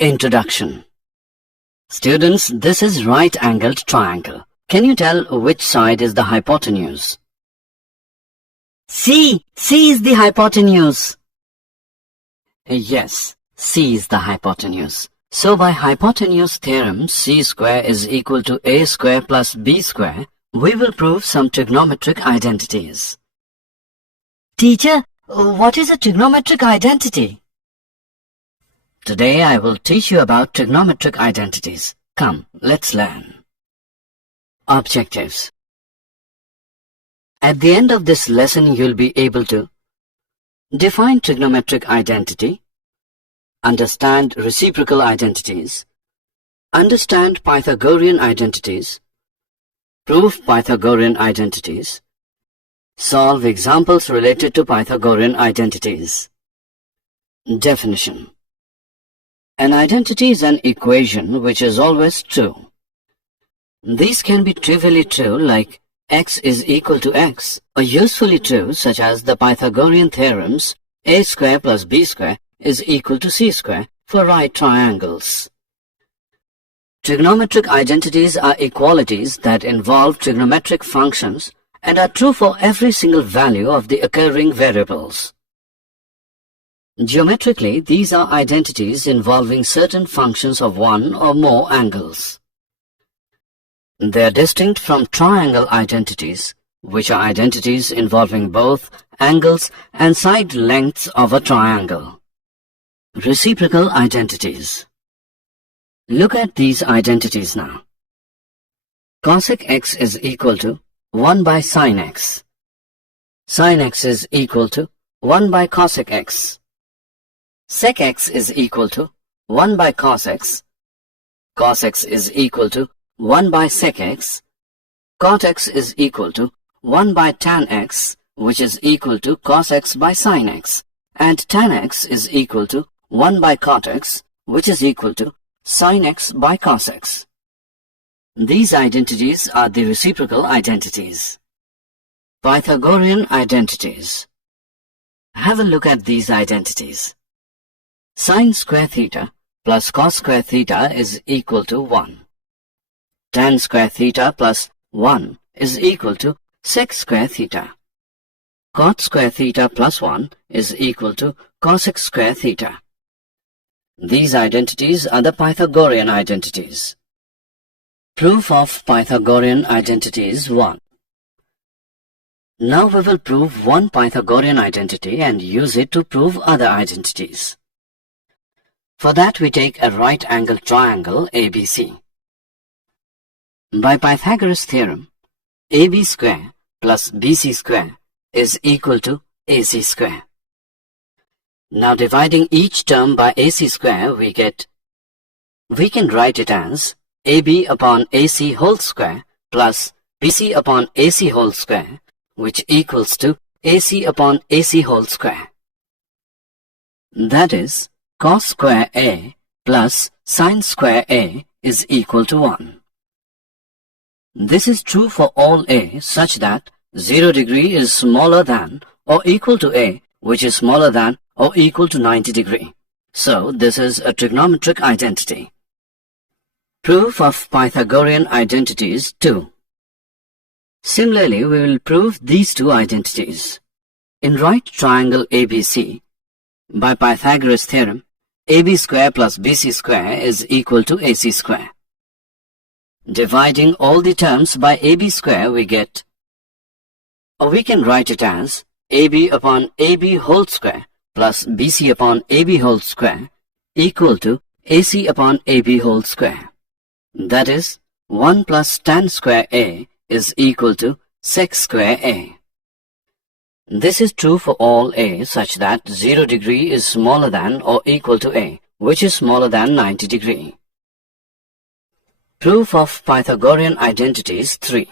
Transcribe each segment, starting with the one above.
Introduction. Students, this is right-angled triangle. Can you tell which side is the hypotenuse? C is the hypotenuse. Yes, C is the hypotenuse. So by hypotenuse theorem, C square is equal to A square plus B square, we will prove some trigonometric identities. Teacher, what is a trigonometric identity? Today I will teach you about trigonometric identities. Come, let's learn. Objectives. At the end of this lesson, you'll be able to define trigonometric identity, understand reciprocal identities, understand Pythagorean identities, prove Pythagorean identities, solve examples related to Pythagorean identities. Definition. An identity is an equation which is always true. These can be trivially true like x is equal to x, or usefully true such as the Pythagorean theorems a square plus b square is equal to c square for right triangles. Trigonometric identities are equalities that involve trigonometric functions and are true for every single value of the occurring variables. Geometrically, these are identities involving certain functions of one or more angles. They are distinct from triangle identities, which are identities involving both angles and side lengths of a triangle. Reciprocal identities. Look at these identities now. Cosec x is equal to 1 by sin x. Sin x is equal to 1 by cosec x. Sec x is equal to 1 by cos x. Cos x is equal to 1 by sec x. Cot x is equal to 1 by tan x, which is equal to cos x by sin x. And tan x is equal to 1 by cot x, which is equal to sin x by cos x. These identities are the reciprocal identities. Pythagorean identities. Have a look at these identities. Sin square theta plus cos square theta is equal to 1. Tan square theta plus 1 is equal to sec square theta. Cot square theta plus 1 is equal to cosec square theta. These identities are the Pythagorean identities. Proof of Pythagorean identities 1. Now we will prove one Pythagorean identity and use it to prove other identities. For that we take a right-angled triangle ABC. By Pythagoras theorem, AB square plus BC square is equal to AC square. Now dividing each term by AC square we can write it as AB upon AC whole square plus BC upon AC whole square, which equals to AC upon AC whole square. That is, cos square A plus sin square A is equal to 1. This is true for all A such that 0 degree is smaller than or equal to A, which is smaller than or equal to 90 degree. So this is a trigonometric identity. Proof of Pythagorean identities 2. Similarly, we will prove these two identities. In right triangle ABC, by Pythagoras theorem, AB square plus BC square is equal to AC square. Dividing all the terms by AB square we can write it as AB upon AB whole square plus BC upon AB whole square equal to AC upon AB whole square. That is, 1 plus tan square A is equal to sec square A. This is true for all A such that 0 degree is smaller than or equal to A, which is smaller than 90 degree. Proof of Pythagorean identities 3.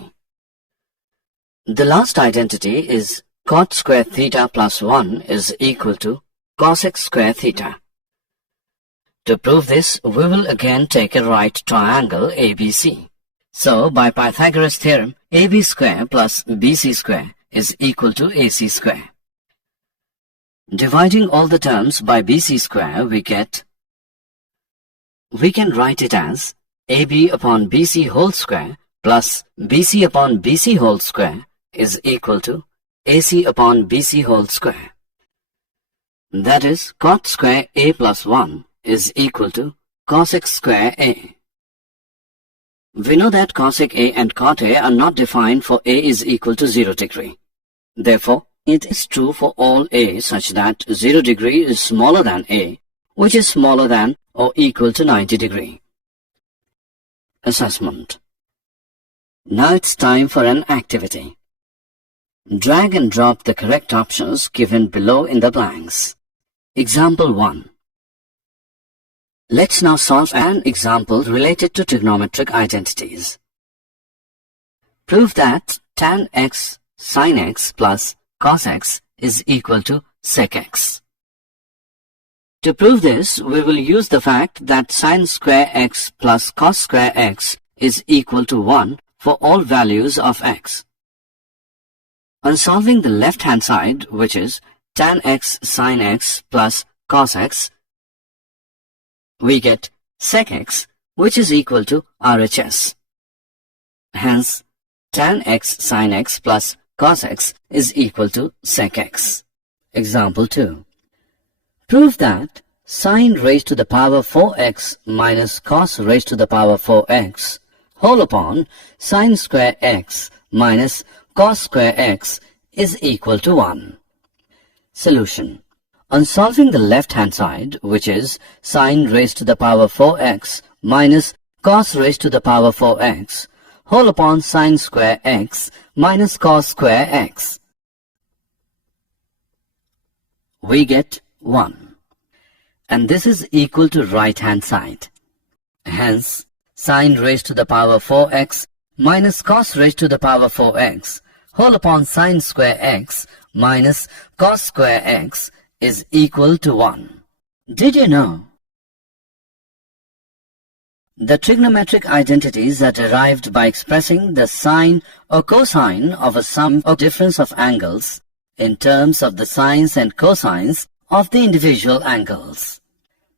The last identity is cot square theta plus 1 is equal to cosec square theta. To prove this, we will again take a right triangle ABC. So, by Pythagoras theorem, AB square plus BC square is equal to AC square. Dividing all the terms by BC square, we get We can write it as AB upon BC whole square plus BC upon BC whole square is equal to AC upon BC whole square. That is, cot square A plus 1 is equal to cosec square A. We know that cosec A and cot A are not defined for A is equal to 0 degree. Therefore, it is true for all A such that 0 degree is smaller than A, which is smaller than or equal to 90 degree. Assessment. Now it's time for an activity. Drag and drop the correct options given below in the blanks. Example 1. Let's now solve an example related to trigonometric identities. Prove that tan x sin x plus cos x is equal to sec x. To prove this, we will use the fact that sin square x plus cos square x is equal to 1 for all values of x. On solving the left-hand side, which is tan x sin x plus cos x, we get sec x, which is equal to RHS. Hence, tan x sin x plus cos x is equal to sec x. Example 2. Prove that sin raised to the power 4x minus cos raised to the power 4x whole upon sin square x minus cos square x is equal to 1. Solution. On solving the left-hand side, which is sin raised to the power 4x minus cos raised to the power 4x whole upon sin square x minus cos square x, we get 1. And this is equal to right-hand side. Hence, sin raised to the power 4x minus cos raised to the power 4x whole upon sin square x minus cos square x is equal to 1. Did you know? The trigonometric identities are derived by expressing the sine or cosine of a sum or difference of angles in terms of the sines and cosines of the individual angles.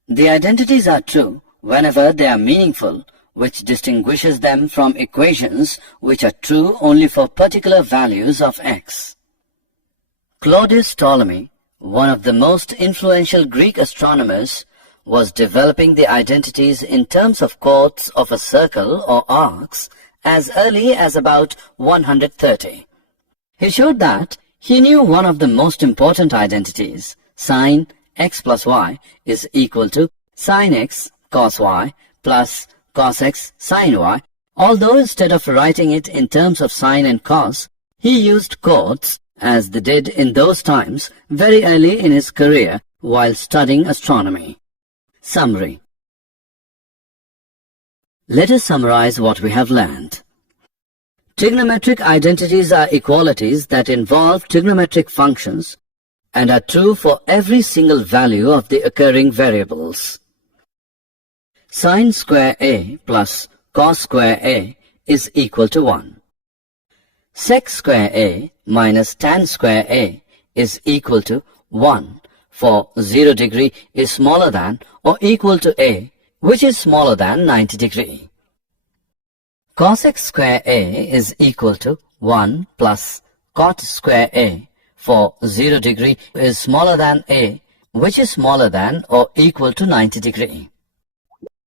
The identities are true whenever they are meaningful, which distinguishes them from equations which are true only for particular values of x. Claudius Ptolemy, one of the most influential Greek astronomers, was developing the identities in terms of chords of a circle or arcs as early as about 130. He showed that he knew one of the most important identities, sin x plus y is equal to sin x cos y plus cos x sin y, although instead of writing it in terms of sine and cos, he used chords as they did in those times very early in his career while studying astronomy. Summary. Let us summarize what we have learned. Trigonometric identities are equalities that involve trigonometric functions and are true for every single value of the occurring variables. Sin square A plus cos square A is equal to 1. Sec square A minus tan square A is equal to 1 for 0 degree is smaller than or equal to A, which is smaller than 90 degree. Cosec square A is equal to 1 plus cot square A for 0 degree is smaller than A, which is smaller than or equal to 90 degree.